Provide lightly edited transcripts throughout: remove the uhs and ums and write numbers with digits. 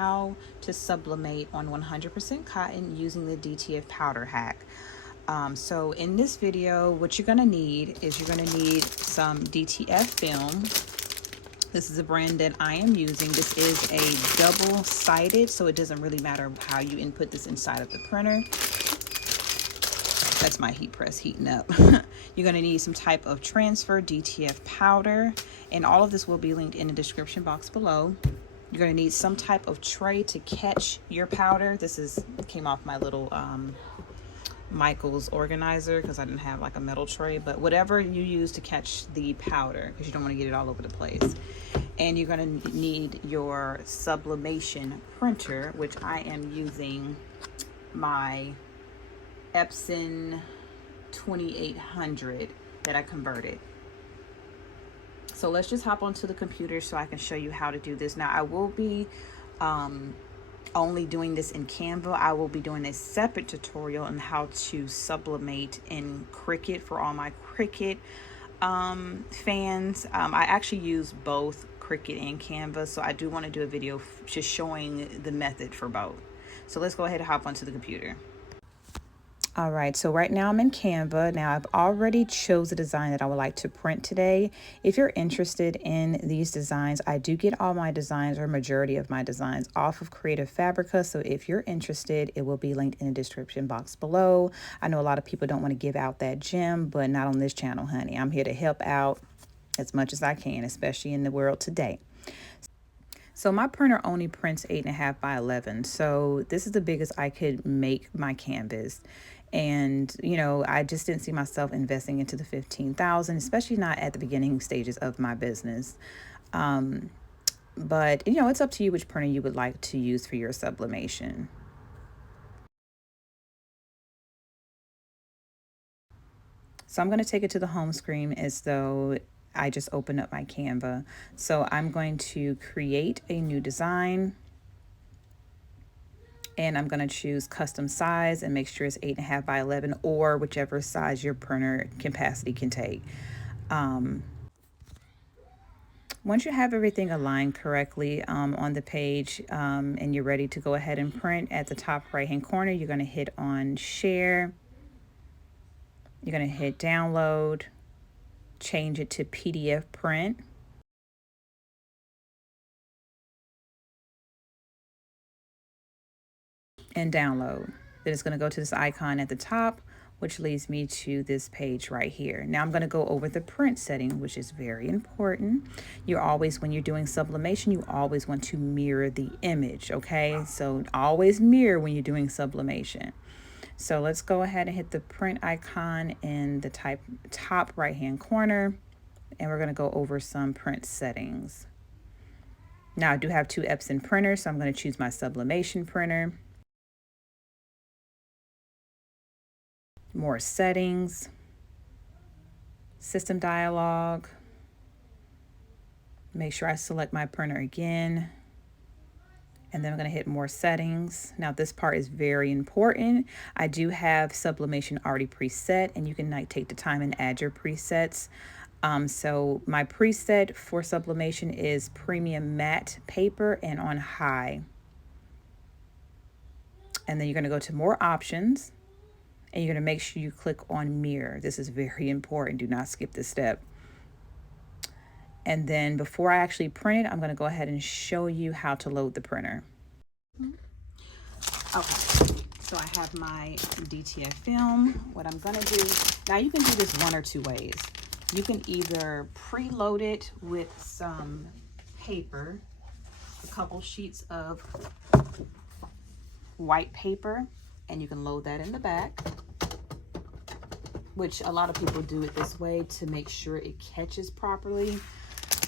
how to sublimate on 100% cotton using the DTF powder hack. So in this video, what you're gonna need is you're gonna need some DTF film. This is a brand that I am using. This is a double-sided, so it doesn't really matter how you input this inside of the printer. That's my heat press heating up. You're gonna need some type of transfer DTF powder, and all of this will be linked in the description box below. You're gonna need some type of tray to catch your powder. This came off my little Michael's organizer because I didn't have like a metal tray, but whatever you use to catch the powder, because you don't want to get it all over the place. And you're going to need your sublimation printer, which I am using my Epson 2800 that I converted. So let's just hop onto the computer so I can show you how to do this. Now I will be only doing this in Canva. I will be doing a separate tutorial on how to sublimate in Cricut for all my Cricut fans. I actually use both Cricut and Canva, so I do want to do a video just showing the method for both. So let's go ahead and hop onto the computer. All right, so right now I'm in Canva. Now I've already chose a design that I would like to print today. If you're interested in these designs, I do get all my designs, or majority of my designs, off of Creative Fabrica. So if you're interested, it will be linked in the description box below. I know a lot of people don't want to give out that gem, but not on this channel, honey. I'm here to help out as much as I can, especially in the world today. So my printer only prints 8.5 by 11. So this is the biggest I could make my canvas. And, you know, I just didn't see myself investing into the 15,000, especially not at the beginning stages of my business. But, you know, it's up to you which printer you would like to use for your sublimation. So I'm going to take it to the home screen as though I just opened up my Canva. So I'm going to create a new design. And I'm going to choose custom size and make sure it's 8.5 by 11, or whichever size your printer capacity can take. Once you have everything aligned correctly on the page and you're ready to go ahead and print, at the top right hand corner, you're going to hit on share. You're going to hit download, change it to PDF print. And download. Then it's going to go to this icon at the top, which leads me to this page right here. Now I'm going to go over the print setting, which is very important. You're always, when you're doing sublimation, you always want to mirror the image, okay? So always mirror when you're doing sublimation. So let's go ahead and hit the print icon in the top right hand corner, and we're going to go over some print settings. Now I do have two Epson printers, so I'm going to choose my sublimation printer. More settings, system dialog. Make sure I select my printer again, and then I'm going to hit more settings. Now this part is very important. I do have sublimation already preset, and you can like take the time and add your presets. So my preset for sublimation is premium matte paper and on high. And then you're going to go to more options. And you're going to make sure you click on mirror. This is very important. Do not skip this step. And then before I actually print it, I'm going to go ahead and show you how to load the printer. Okay, so I have my DTF film. What I'm going to do, now you can do this one or two ways. You can either preload it with some paper, a couple sheets of white paper, and you can load that in the back, which a lot of people do it this way to make sure it catches properly.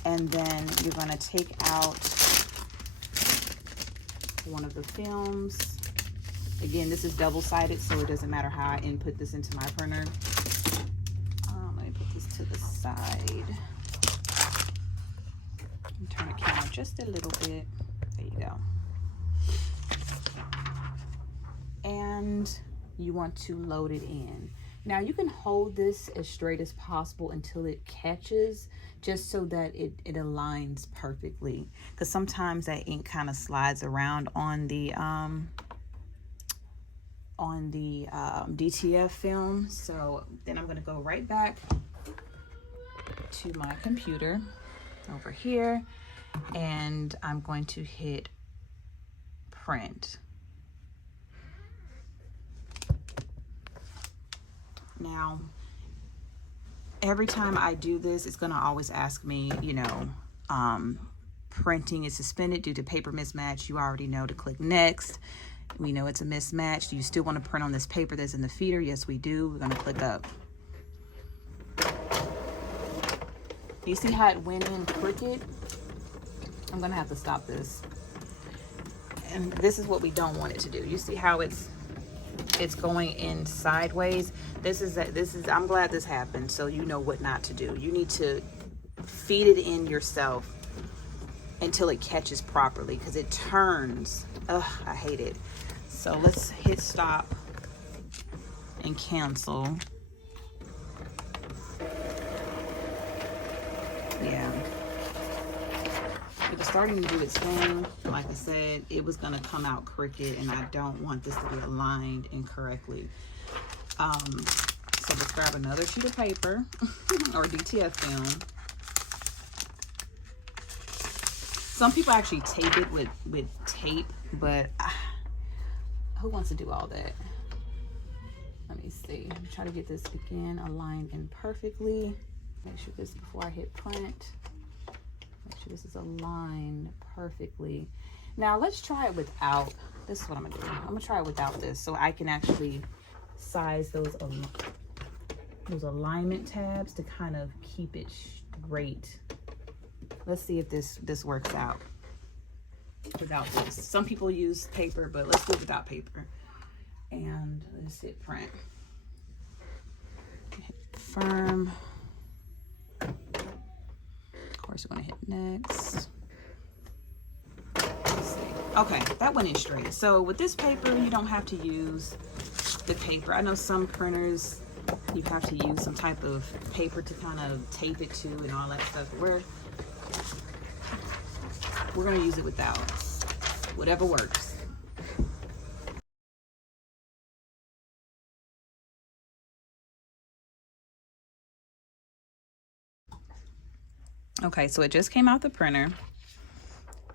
And then you're going to take out one of the films. Again, this is double-sided, so it doesn't matter how I input this into my printer. Let me put this to the side. Turn the camera just a little bit. There you go. And you want to load it in. Now you can hold this as straight as possible until it catches, just so that it aligns perfectly, because sometimes that ink kind of slides around on the DTF film. So then I'm going to go right back to my computer over here, and I'm going to hit print. Now, every time I do this, it's going to always ask me, you know, printing is suspended due to paper mismatch. You already know to click next. We know it's a mismatch. Do you still want to print on this paper that's in the feeder? Yes, we do. We're going to click up. You see how it went in crooked? I'm going to have to stop this. And this is what we don't want it to do. You see how it's going in sideways. I'm glad this happened, so you know what not to do. You need to feed it in yourself until it catches properly, because it turns. Ugh, I hate it. So let's hit stop and cancel. Yeah, it was starting to do its thing. Like I said, it was going to come out crooked, and I don't want this to be aligned incorrectly. So let's grab another sheet of paper or DTF film. Some people actually tape it with tape, but who wants to do all that? Let me see. Try to get this again aligned in perfectly. Make sure this, before I hit print, make sure this is aligned perfectly. Now let's try it without. This is what I'm gonna do. I'm gonna try it without this, so I can actually size those alignment tabs to kind of keep it straight. Let's see if this works out without this. Some people use paper, but let's do it without paper. And let's hit print. Hit firm. Of course, we're gonna hit next. Let's see. Okay, that went in straight. So with this paper, you don't have to use the paper. I know some printers, you have to use some type of paper to kind of tape it to and all that stuff. We're gonna use it without. Whatever works. Okay, so it just came out the printer,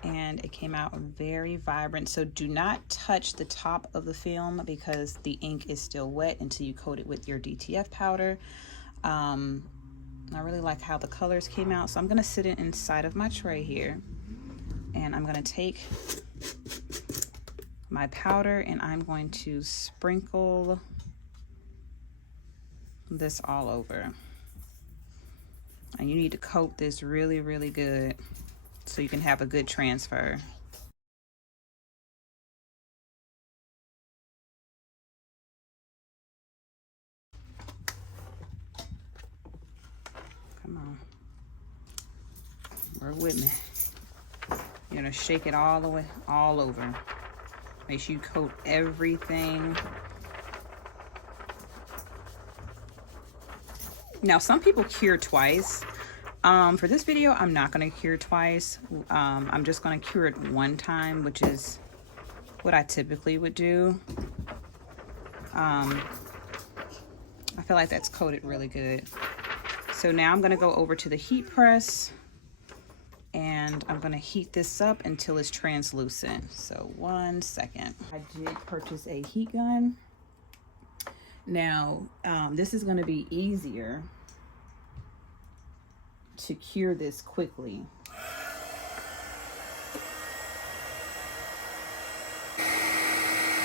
and it came out very vibrant. So do not touch the top of the film, because the ink is still wet until you coat it with your DTF powder. I really like how the colors came out, so I'm gonna sit it inside of my tray here, and I'm gonna take my powder and I'm going to sprinkle this all over. And you need to coat this really, really good so you can have a good transfer. Come on. Work with me. You're gonna shake it all the way, all over. Make sure you coat everything. Now, some people cure twice. For this video, I'm not gonna cure twice. I'm just gonna cure it one time, which is what I typically would do. I feel like that's coated really good. So now I'm gonna go over to the heat press, and I'm gonna heat this up until it's translucent. So 1 second. I did purchase a heat gun. Now, this is gonna be easier to cure this quickly.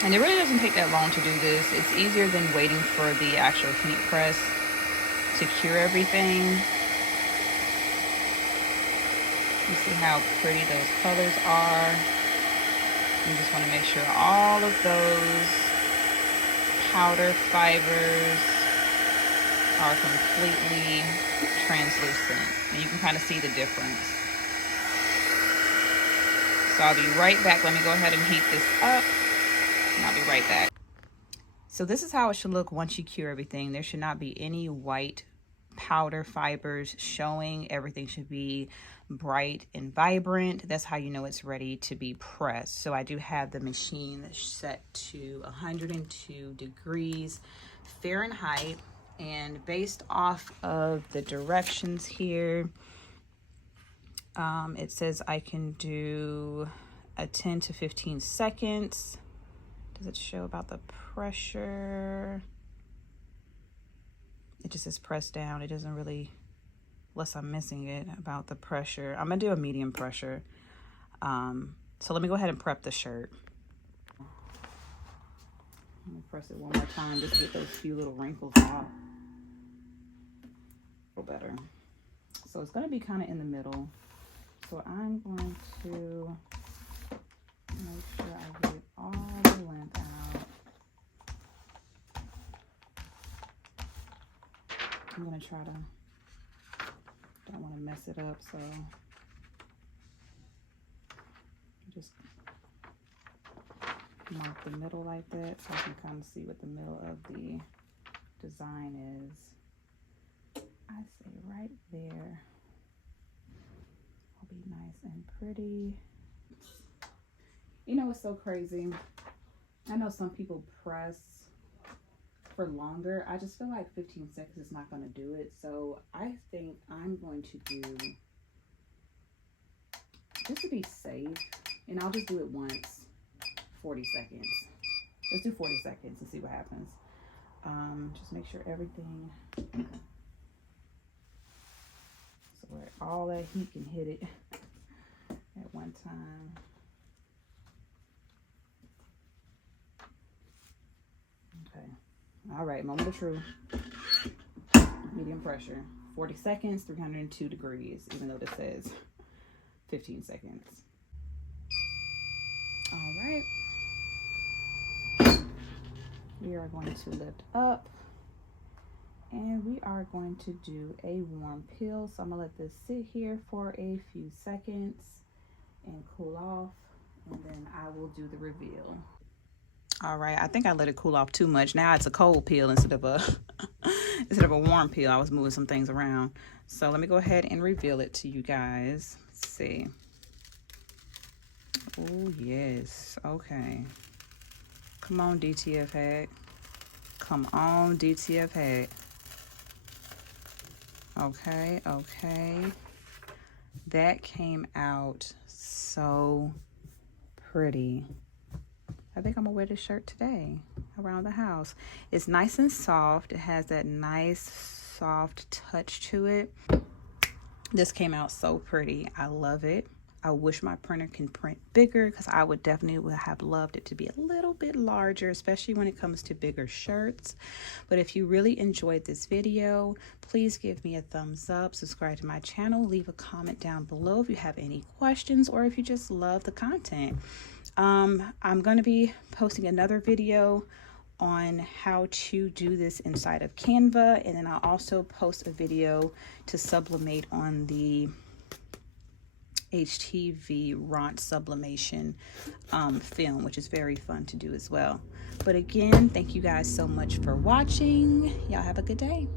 And it really doesn't take that long to do this. It's easier than waiting for the actual heat press to cure everything. You see how pretty those colors are. You just want to make sure all of those powder fibers are completely translucent, and you can kind of see the difference. So I'll be right back. Let me go ahead and heat this up, and I'll be right back. So this is how it should look once you cure everything. There should not be any white powder fibers showing. Everything should be bright and vibrant. That's how you know it's ready to be pressed. So I do have the machine set to 102 degrees Fahrenheit, and based off of the directions here, it says I can do a 10 to 15 seconds. Does it show about the pressure? It just says press down. It doesn't really, unless I'm missing it, about the pressure. I'm gonna do a medium pressure. So let me go ahead and prep the shirt. I'm gonna press it one more time just to get those few little wrinkles out. A little better. So it's gonna be kind of in the middle. So I'm going to make sure I get all the length out. I'm gonna try to, don't want to mess it up, so just mark the middle like that so I can kind of see what the middle of the design is. I say right there will be nice and pretty. You know what's so crazy? I know some people press for longer. I just feel like 15 seconds is not going to do it. So I think I'm going to do, just to be safe, and I'll just do it once, 40 seconds. Let's do 40 seconds and see what happens. Just make sure everything, so where all that heat can hit it at one time. Okay. All right, moment of truth. Medium pressure. 40 seconds, 302 degrees, even though this says 15 seconds. All right. We are going to lift up, and we are going to do a warm peel. So I'm gonna let this sit here for a few seconds and cool off, and then I will do the reveal. All right, I think I let it cool off too much. Now it's a cold peel instead of a instead of a warm peel. I was moving some things around. So let me go ahead and reveal it to you guys. Let's see. Oh yes, okay. Come on, DTF hack. Come on, DTF hack. Okay, okay. That came out so pretty. I think I'm gonna wear this shirt today around the house. It's nice and soft. It has that nice soft touch to it. This came out so pretty. I love it. I wish my printer can print bigger, because I would definitely have loved it to be a little bit larger, especially when it comes to bigger shirts. But if you really enjoyed this video, please give me a thumbs up, subscribe to my channel, leave a comment down below if you have any questions or if you just love the content. I'm going to be posting another video on how to do this inside of Canva, and then I'll also post a video to sublimate on the HTV Ront sublimation film, which is very fun to do as well. But again, thank you guys so much for watching. Y'all have a good day.